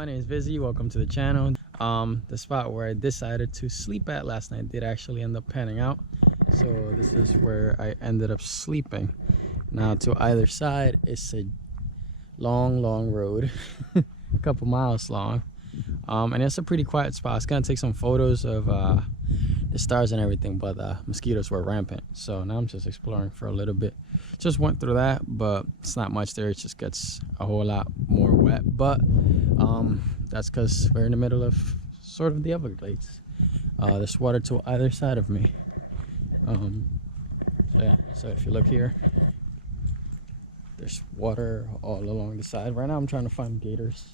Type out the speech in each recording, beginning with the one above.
my name is Vizzy. Welcome to the channel. The spot where I decided to sleep at last night did actually end up panning out. So this is where I ended up sleeping. Now to either side it's a long road, a couple miles long. And it's a pretty quiet spot. I was gonna take some photos of the stars and everything, but mosquitoes were rampant. So now I'm just exploring for a little bit. Just went through that, but it's not much there. It just gets a whole lot more wet. But that's because we're in the middle of sort of the Everglades. There's water to either side of me. So if you look here, there's water all along the side. Right now I'm trying to find gators.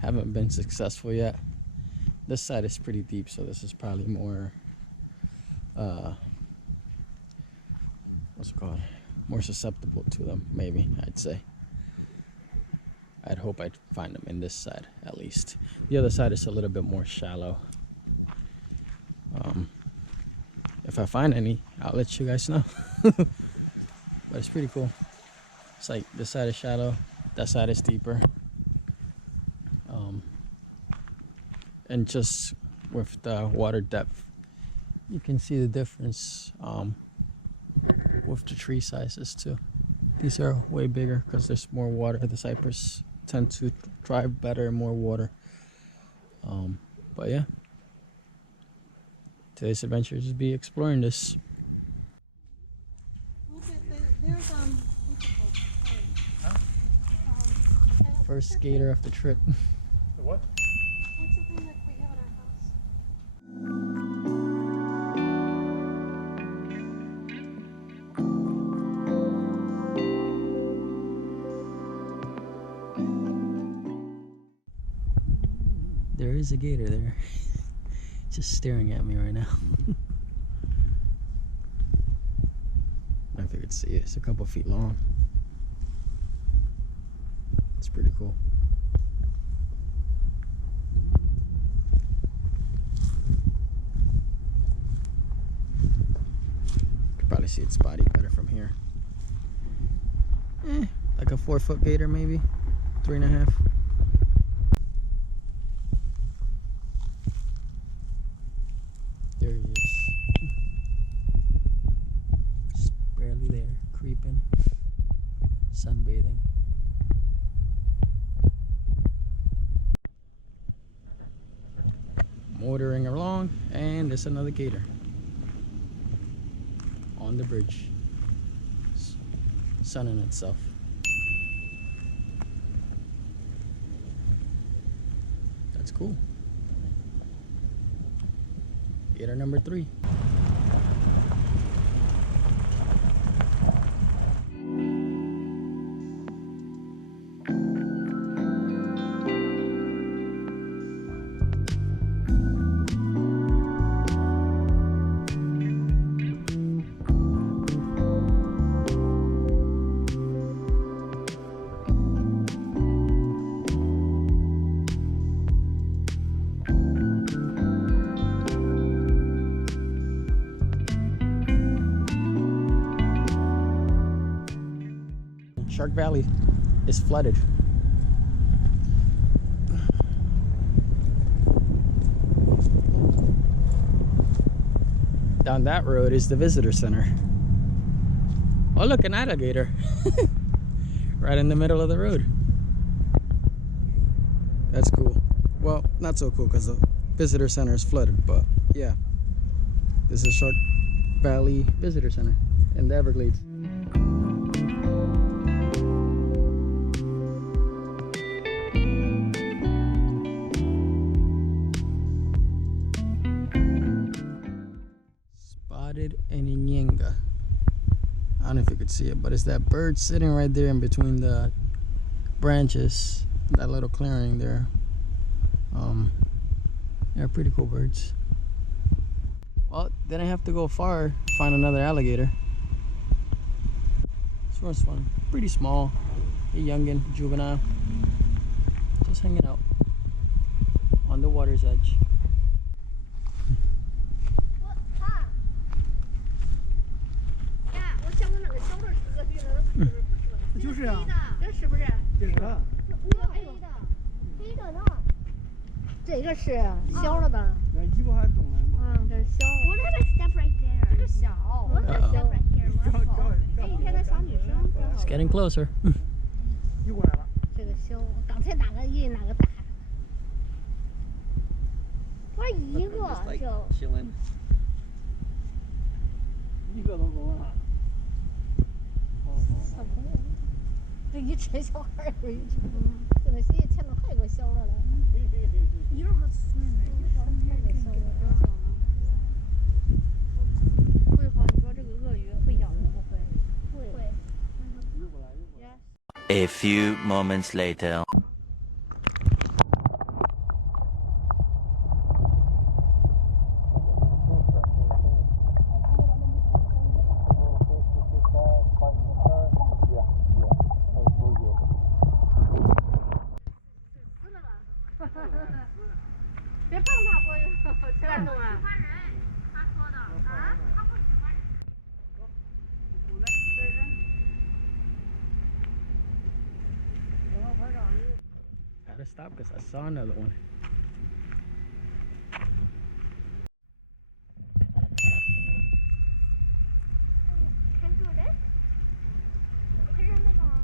Haven't been successful yet. This side is pretty deep, so this is probably more what's it called, more susceptible to them, maybe. I'd say I'd hope I'd find them in this side at least. The other side is a little bit more shallow. If I find any, I'll let you guys know. But it's pretty cool. It's like this side is shallow, that side is deeper. And just with the water depth, you can see the difference with the tree sizes too. These are way bigger because there's more water. The cypress tend to thrive better in more water. But yeah, today's adventure is to be exploring this. First skater of the trip. The what? What's the thing that we have in our house? There is a gator there. Just staring at me right now. I don't know if you could see it. It's a couple feet long. It's pretty cool. Could probably see its body better from here. Like a 4-foot gator, maybe 3.5. There he is. Just barely there, creeping, sunbathing. Motoring along, and there's another gator on the bridge, sunning itself. That's cool. Gator number 3. Shark Valley is flooded. Down that road is the visitor center. Oh, look, an alligator. Right in the middle of the road. That's cool. Well, not so cool because the visitor center is flooded, but yeah. This is Shark Valley Visitor Center in the Everglades. I don't know if you could see it, but it's that bird sitting right there in between the branches, that little clearing there. They're pretty cool birds. Well, didn't have to go far to find another alligator. This first one, pretty small, a youngin, juvenile, just hanging out on the water's edge. 就是啊，这是不是？这是啊。黑的呢？这个是小了吧？那衣服还动了吗？这是小。 What if I step right there? 这个小。 What if I step right here? 我要走。哎，你看那小女生多好 It's getting closer. 又过来了。这个小，刚才那个人那个大。我一个就。 chilling. 一个都够了。小朋友，这一车小孩儿一车，就那谁前头还有个小的嘞。 You don't have to swim, right? 会好，你说这个鳄鱼会咬人不会？会。 A few moments later. Gotta stop because I saw another one. Can do this? Turn it on.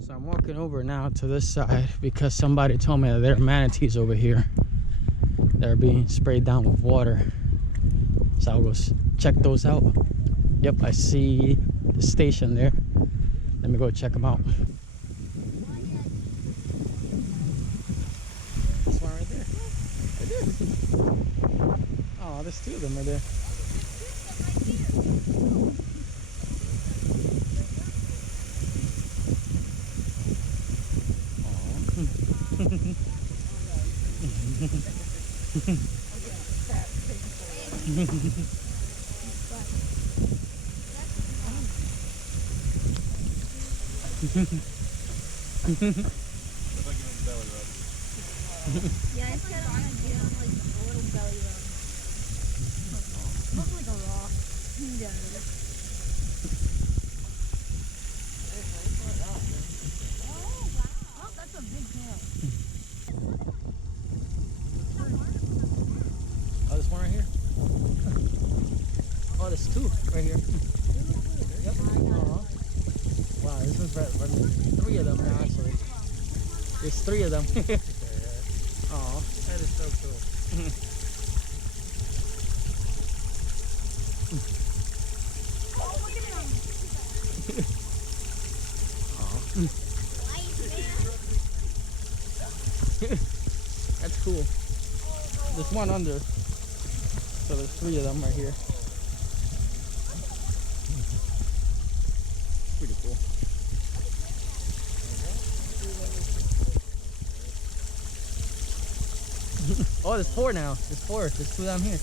So I'm walking over now to this side because somebody told me that there are manatees over here that are being sprayed down with water. So I'll go check those out. Yep, I see the station there. Let me go check them out. This one right there. Right there. Oh, there's two of them right there. Yeah, it's kind of like a little belly rub. Looks like a rock. Yeah. Oh, that's a big tail. Oh, this one right here. Oh, there's two right here. Yep. Wow, this one's right, three of them now, actually. There's three of them. Oh, that is so cool. That's cool. There's one under, so there's three of them right here. Pretty cool. Oh, there's four now. There's four. There's two down here.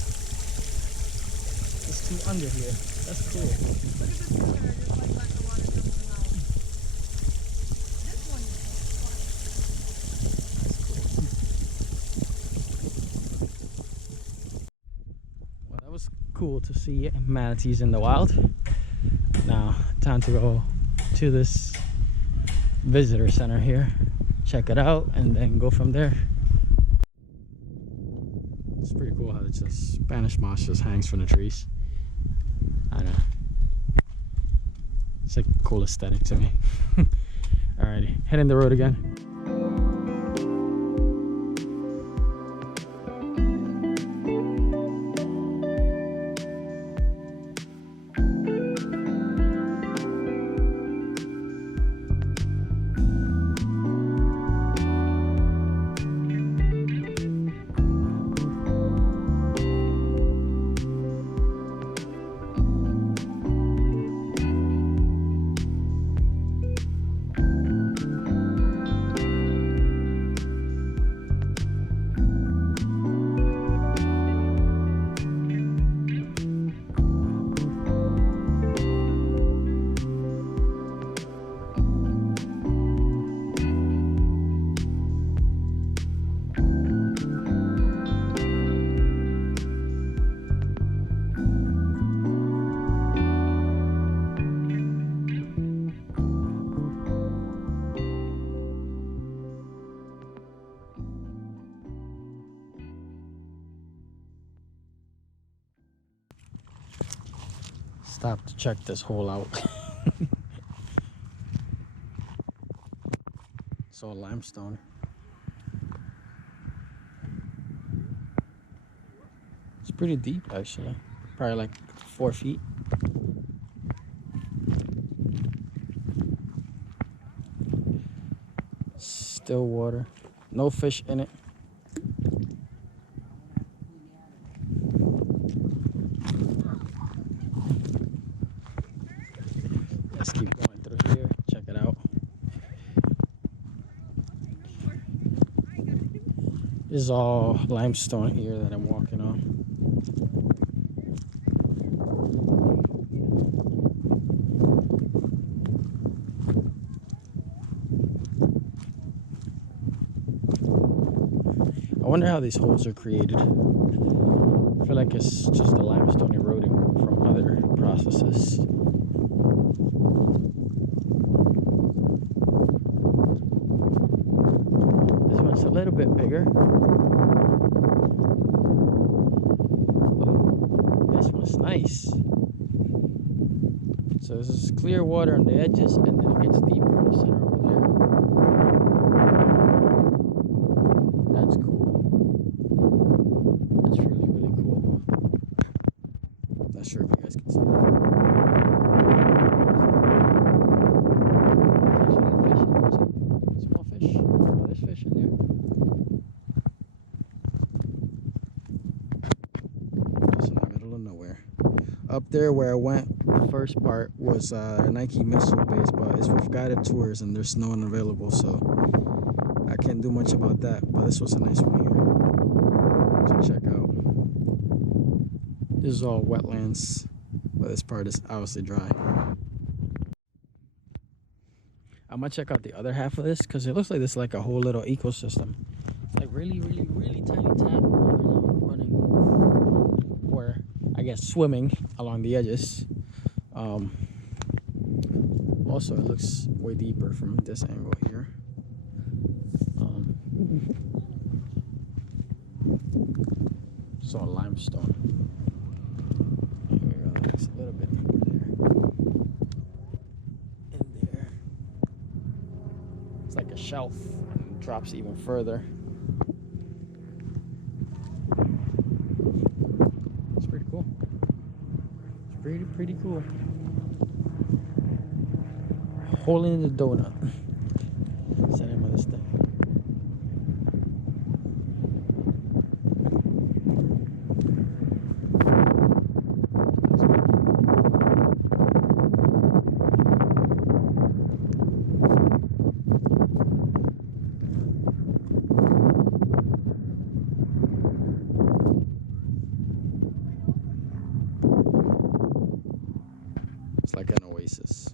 There's two under here. That's cool. Look at this picture, just like let the water jump in the mouth. This one Well, that was cool to see manatees in the wild. Now, time to go to this visitor center here. check it out, and then go from there. It's pretty cool how it's just Spanish moss just hangs from the trees. I don't know. It's a cool aesthetic to me. Alrighty, heading the road again. Stop to check this hole out. It's all limestone. It's pretty deep actually. Probably like 4 feet. Still water. No fish in it. Let's keep going through here. Check it out. This is all limestone here that I'm walking on. I wonder how these holes are created. I feel like it's just the limestone eroding from other processes. This one's a little bit bigger. Oh, this one's nice. So this is clear water on the edges, and then it gets deeper in the center over there. That's cool. That's really, really cool. Not sure if you guys can see that. There's actually a fish in there too. Small fish. Oh, there's fish in there. Just in the middle of nowhere. Up there where I went, the first part was Nike missile base, but it's with guided tours and there's no one available, so I can't do much about that. But this was a nice one here to check out. This is all wetlands, but this part is obviously dry. I'm gonna check out the other half of this because it looks like this is like a whole little ecosystem. It's like really, really, really tiny tadpoles right now running, or I guess swimming along the edges. Also, it looks way deeper from this angle here. It's all limestone. There we go. That looks a little bit deeper there. In there. It's like a shelf and it drops even further. It's pretty cool. It's pretty cool. Hole in the donut. That's the name of this thing. It's like an oasis.